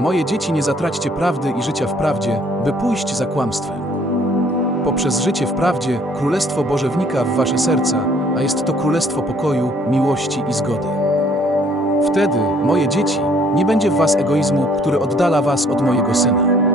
Moje dzieci, nie zatraćcie prawdy i życia w prawdzie, by pójść za kłamstwem. Poprzez życie w prawdzie Królestwo Boże wnika w wasze serca, a jest to królestwo pokoju, miłości i zgody. Wtedy, moje dzieci, nie będzie w was egoizmu, który oddala was od mojego syna.